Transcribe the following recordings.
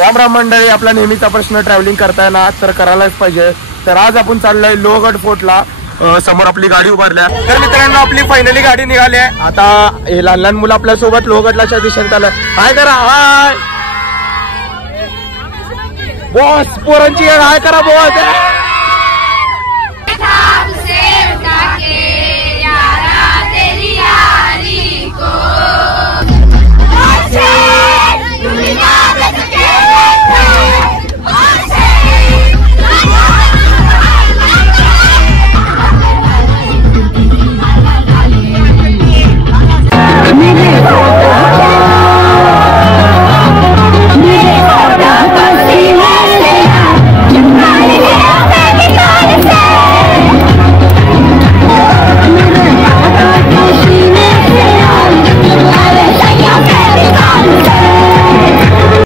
राम राम मंडळी, आपला नेहमीचा प्रश्न ट्रॅव्हलिंग करताना तर करायलाच पाहिजे. तर आज आपण चाललोय लोहगड फोर्टला. समोर आपली गाडी उभारल्या. तर मित्रांनो आपली फायनली गाडी निघाली आहे. आता हे लहान लहान मुलं आपल्या सोबत लोहगडलाच्या दिशेने चाललं. हाय करा, हाय बॉस. पोरांची हाय करा बॉस.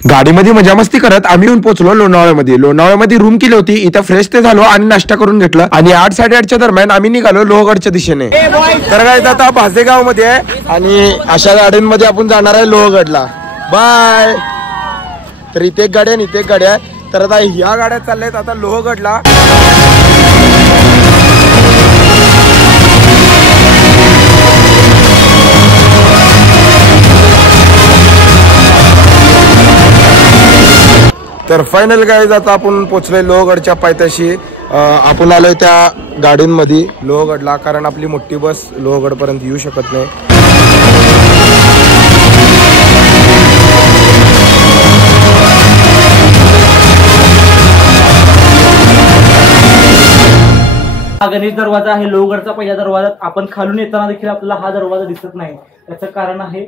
गाडीमध्ये मजा मस्ती करत आम्ही येऊन पोहोचलो लोणावळ्यामध्ये. लोणावळ्यामध्ये रूम केली होती. इथं फ्रेश ते झालो आणि नाश्ता करून घेतलं आणि 8-8:30च्या दरम्यान आम्ही निघालो लोहगडच्या दिशेने. तर काय आता भासेगाव मध्ये आहे आणि अशा गाड्यांमध्ये आपण जाणार आहे लोहगडला. बाय. तर इथे एक गाडी आहे, इथे एक गाडी आहे. तर आता ह्या गाड्या चालल्यात आता लोहगडला. तर फायनल गाईज आता आपण पोचलोय लोहगडच्या पायथ्याशी. आपण आलोय त्या गाडींमध्ये लोहगडला, कारण आपली मोठी बस लोहगड पर्यंत येऊ शकत नाही. हा गणेश दरवाजा आहे लोहगडचा पहिला दरवाजा. आपण खालून येताना देखील आपल्याला हा दरवाजा दिसत नाही. त्याचं कारण आहे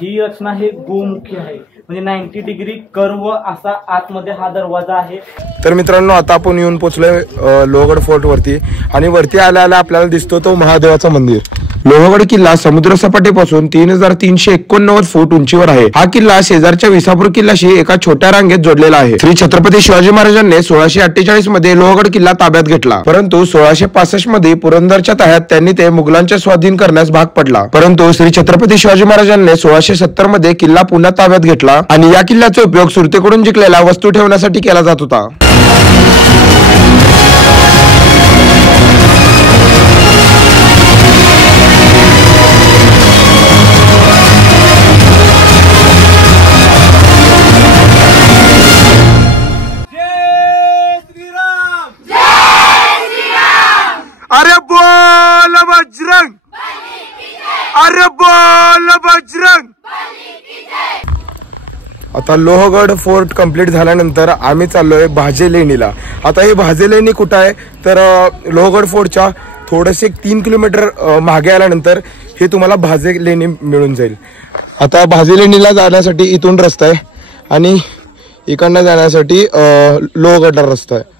ही रचना हे गोमुखी आहे, म्हणजे 90 डिग्री कर्व असा आतमध्ये हा दरवाजा आहे. तर मित्रांनो आता आपण येऊन पोचलोय लोहगड फोर्ट वरती आणि वरती आल्याला आपल्याला दिसतो तो महादेवाचं मंदिर. लोहगड किल्ला समुद्र सपाटीपासून 3389 फूट उंचीवर आहे. हा किल्ला शेजारच्या विसापूर किल्ल्याशी एका छोट्या रांगेत जोडलेला आहे. श्री छत्रपती शिवाजी महाराजांनी 1648 मध्ये लोहगड किल्ला ताब्यात घेतला, परंतु 1665 मध्ये पुरंदरच्या तळ्यात त्यांनी ते मुघलांच्या स्वाधीन करण्यास भाग पडला. परंतु श्री छत्रपती शिवाजी महाराजांनी 1670 मध्ये किल्ला पुन्हा ताब्यात घेतला आणि या किल्ल्याचा उपयोग सुरतेकडून जिंकलेल्या वस्तू ठेवण्यासाठी केला जात होता. अरे बोल बजरंग, अरे बोल बजरंग. आता लोहगड फोर्ट कंप्लीट झाल्यानंतर आम्ही चाललोय भाजे लेणीला. आता हे भाजे लेणी कुठं आहे तर लोहगड फोर्टच्या थोडेसे 3 किलोमीटर मागे आल्यानंतर हे तुम्हाला भाजे लेणी मिळून जाईल. आता भाजे लेणीला जाण्यासाठी इथून रस्ता आहे आणि इकडनं जाण्यासाठी लोहगडला रस्ता आहे.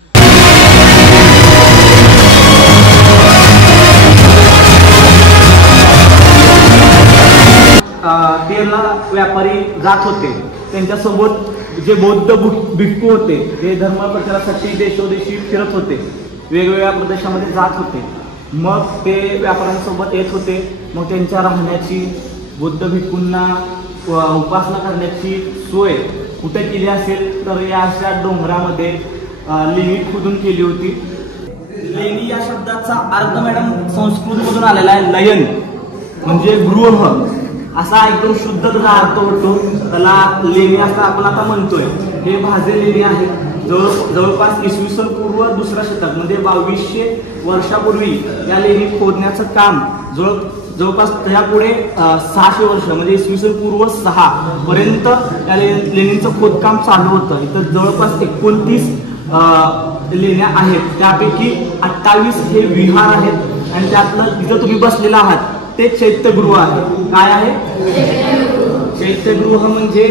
तेरला व्यापारी जात होते. त्यांच्यासोबत जे बौद्ध भिक्खू होते ते धर्म प्रचारासाठी देशोदेशी फिरत होते, वेगवेगळ्या प्रदेशामध्ये जात होते. मग ते व्यापाऱ्यांसोबत येत होते. मग त्यांच्या राहण्याची, बुद्ध भिक्खूंना उपासना करण्याची सोय कुठे केली असेल तर या अशा डोंगरामध्ये लेणी खोदून केली होती. लेणी या शब्दाचा अर्थ मॅडम संस्कृतमधून आलेला आहे. लयन म्हणजे गृह असा एकदम शुद्ध त्याचा अर्थ होतो. त्याला लेणी असं आपण आता म्हणतोय. हे भाजे लेणी आहेत. जवळपास इसवी सन पूर्व 2रा शतक म्हणजे 2200 वर्षापूर्वी या लेणी खोदण्याचं काम जवळपास त्यापुढे 600 वर्ष म्हणजे इसवी सन पूर्व 6 पर्यंत या लेणींचं खोदकाम चालू होतं. इथं जवळपास 29 लेण्या आहेत. त्यापैकी 28 हे विहार आहेत आणि त्यातलं जिथं तुम्ही बसलेला आहात ते चैत्यगृह आहे. काय आहे चैत्यगृह? म्हणजे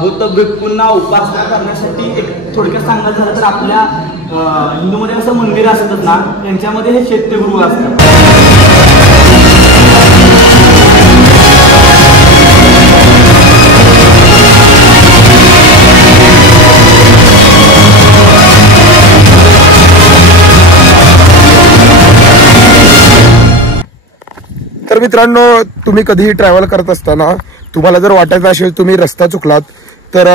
बुद्ध भिक्खूंना उपासना करण्यासाठी. एक थोडक्यात सांगायचं झालं तर आपल्या हिंदूमध्ये असं मंदिर असतात ना, त्यांच्यामध्ये हे चैत्यगृह असतात. तर मित्रांनो तुम्ही कधीही ट्रॅव्हल करत असताना तुम्हाला जर वाटायचं असेल तुम्ही रस्ता चुकलात तर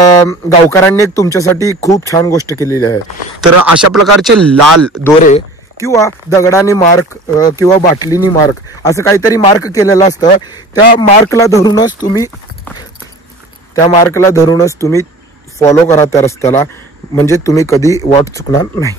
गावकऱ्यांनी एक तुमच्यासाठी खूप छान गोष्ट केलेली आहे. तर अशा प्रकारचे लाल दोरे किंवा दगडाने मार्क किंवा बाटलीनी मार्क असं काहीतरी मार्क केलेलं असतं. त्या मार्कला धरूनच तुम्ही फॉलो करा त्या रस्त्याला, म्हणजे तुम्ही कधी वाट चुकणार नाही.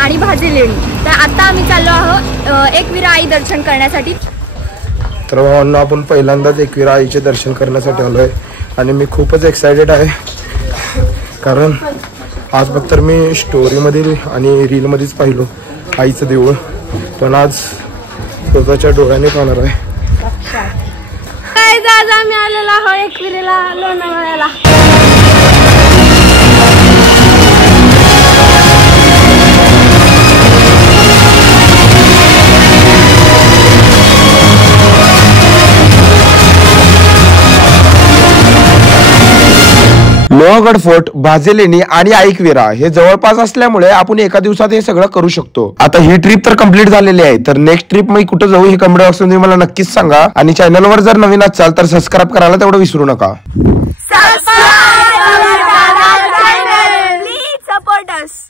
आणि भाजीलेणी. तर आता आम्ही चाललो आहोत एकविरा आई दर्शन करण्यासाठी. तर भावांनो, आपण पहिल्यांदाच एकविरा आईचे दर्शन करण्यासाठी आलोय आणि मी खूपच एक्सायटेड आहे, कारण आज फक्त मी स्टोरीमध्ये आणि रीलमध्येच पाहिलो आईचं देऊळ, पण आज स्वतःच्या डोळ्याने पाहणार आहे. काय आज आम्ही आलेलो आहोत एकविरेला लोणावळ्याला. लोहगड फोर्ट, भाजेलेणी आणि एकविरा हे जवळपास असल्यामुळे आपण एका दिवसात हे सगळं करू शकतो. आता ही ट्रिप तर कम्प्लीट झालेली आहे, तर नेक्स्ट ट्रिप मी कुठे जाऊ हे कमेंट बॉक्स मध्ये मला नक्कीच सांगा. आणि चॅनलवर जर नवीन असाल तर सबस्क्राईब करायला तेवढं विसरू नका. Subscribe our channel. Please support us.